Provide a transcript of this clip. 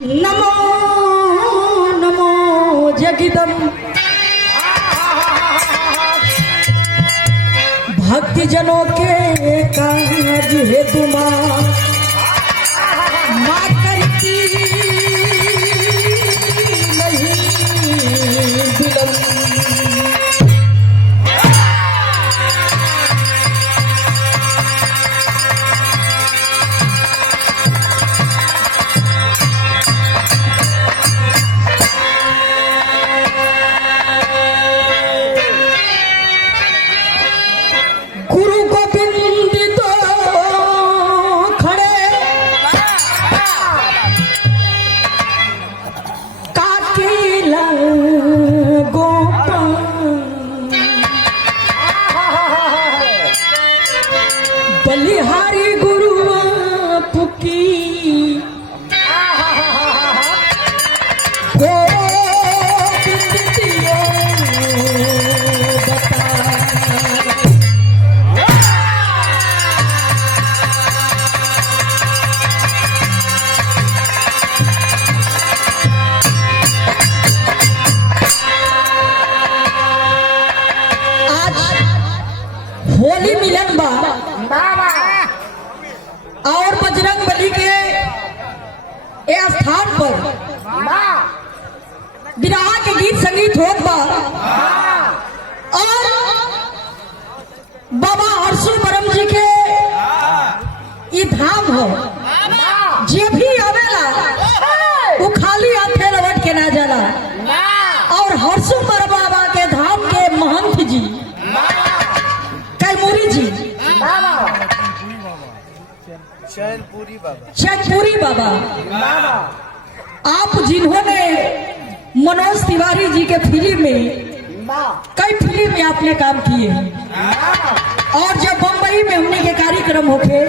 नमो नमो जगिदम भक्ति जनों के काज है तुमा माँ करती नहीं विलंब। बलिहारी गुरु पुकी होली मिलन बा और बजरंग बली के स्थान पर विरहा के गीत संगीत होत बा और बाबा हरसु परम जी के ई धाम हो जे भी आवेला वो खाली हाथे लौट के ना जाला। और हरसु पर बाबा के धाम के महंत जी कैमूरी जी चैनपुरी बाबा आप जिन्होंने मनोज तिवारी जी के फिल्म में कई फिल्म में आपने काम किए और जब बम्बई में हमने के कार्यक्रम होके